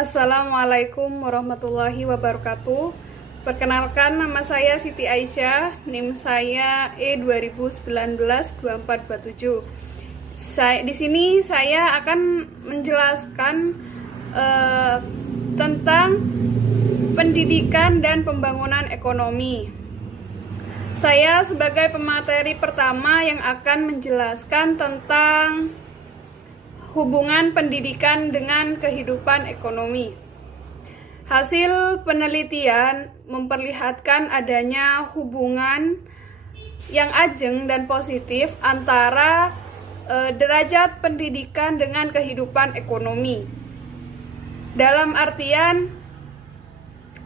Assalamualaikum warahmatullahi wabarakatuh. Perkenalkan, nama saya Siti Aisyah, NIM saya E20192427. Di sini saya akan menjelaskan tentang pendidikan dan pembangunan ekonomi. Saya sebagai pemateri pertama yang akan menjelaskan tentang hubungan pendidikan dengan kehidupan ekonomi. Hasil penelitian memperlihatkan adanya hubungan yang ajeng dan positif antara derajat pendidikan dengan kehidupan ekonomi. Dalam artian,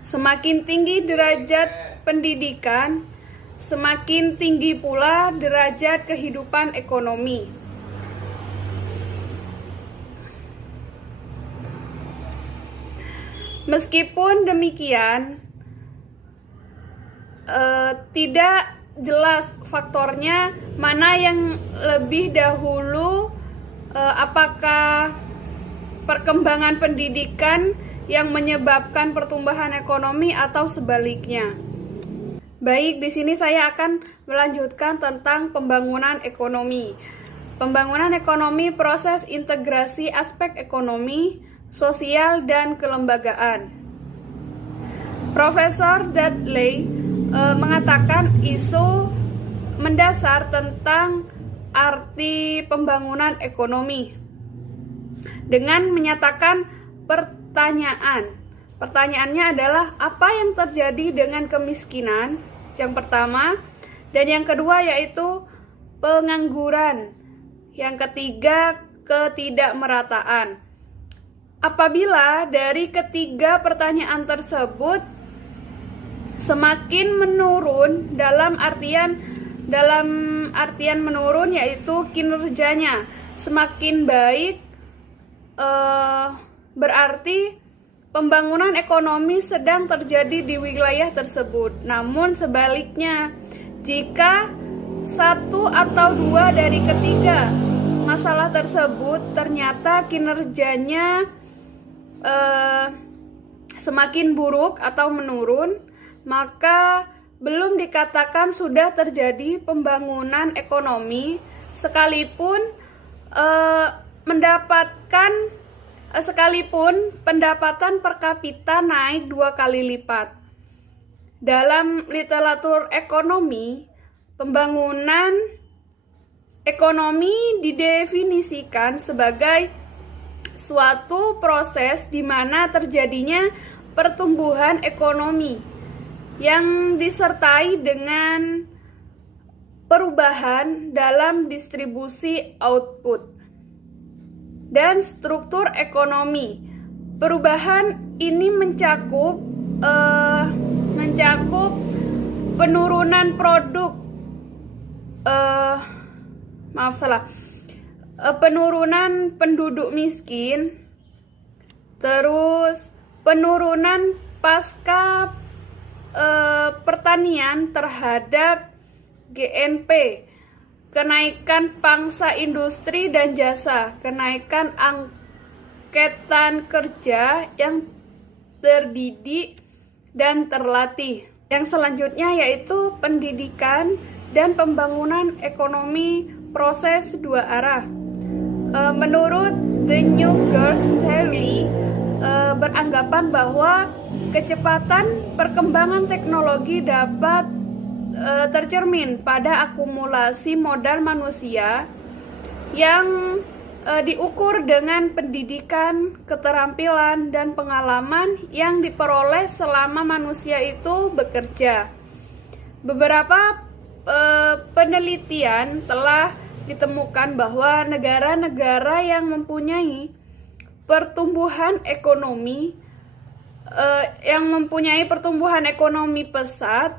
semakin tinggi derajat pendidikan, semakin tinggi pula derajat kehidupan ekonomi. Meskipun demikian, tidak jelas faktornya mana yang lebih dahulu, apakah perkembangan pendidikan yang menyebabkan pertumbuhan ekonomi atau sebaliknya. Baik, di sini saya akan melanjutkan tentang pembangunan ekonomi. Pembangunan ekonomi proses integrasi aspek ekonomi, sosial, dan kelembagaan. Profesor Dudley mengatakan isu mendasar tentang arti pembangunan ekonomi dengan menyatakan pertanyaannya adalah apa yang terjadi dengan kemiskinan, yang pertama, dan yang kedua yaitu pengangguran, yang ketiga ketidakmerataan. Apabila dari ketiga pertanyaan tersebut semakin menurun dalam artian menurun yaitu kinerjanya semakin baik, berarti pembangunan ekonomi sedang terjadi di wilayah tersebut. Namun sebaliknya, jika satu atau dua dari ketiga masalah tersebut ternyata kinerjanya semakin buruk atau menurun, maka belum dikatakan sudah terjadi pembangunan ekonomi, sekalipun pendapatan per kapita naik 2 kali lipat. Dalam literatur ekonomi, pembangunan ekonomi didefinisikan sebagai suatu proses di mana terjadinya pertumbuhan ekonomi yang disertai dengan perubahan dalam distribusi output dan struktur ekonomi. Perubahan ini mencakup penurunan produk, penurunan penduduk miskin, terus penurunan pasca pertanian terhadap GNP, kenaikan pangsa industri dan jasa, kenaikan angkatan kerja yang terdidik dan terlatih. Yang selanjutnya yaitu pendidikan dan pembangunan ekonomi proses dua arah. Menurut The New Girls Theory, beranggapan bahwa kecepatan perkembangan teknologi dapat tercermin pada akumulasi modal manusia yang diukur dengan pendidikan, keterampilan, dan pengalaman yang diperoleh selama manusia itu bekerja. Beberapa penelitian telah ditemukan bahwa negara-negara yang mempunyai pertumbuhan ekonomi pesat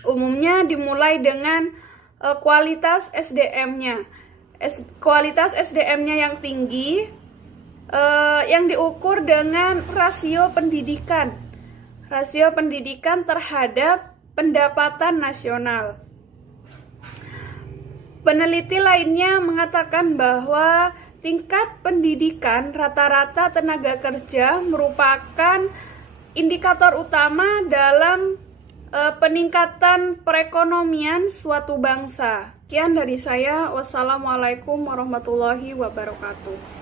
umumnya dimulai dengan kualitas SDM-nya. Kualitas SDM-nya yang tinggi, yang diukur dengan rasio pendidikan terhadap pendapatan nasional. Peneliti lainnya mengatakan bahwa tingkat pendidikan rata-rata tenaga kerja merupakan indikator utama dalam peningkatan perekonomian suatu bangsa. Sekian dari saya. Wassalamualaikum warahmatullahi wabarakatuh.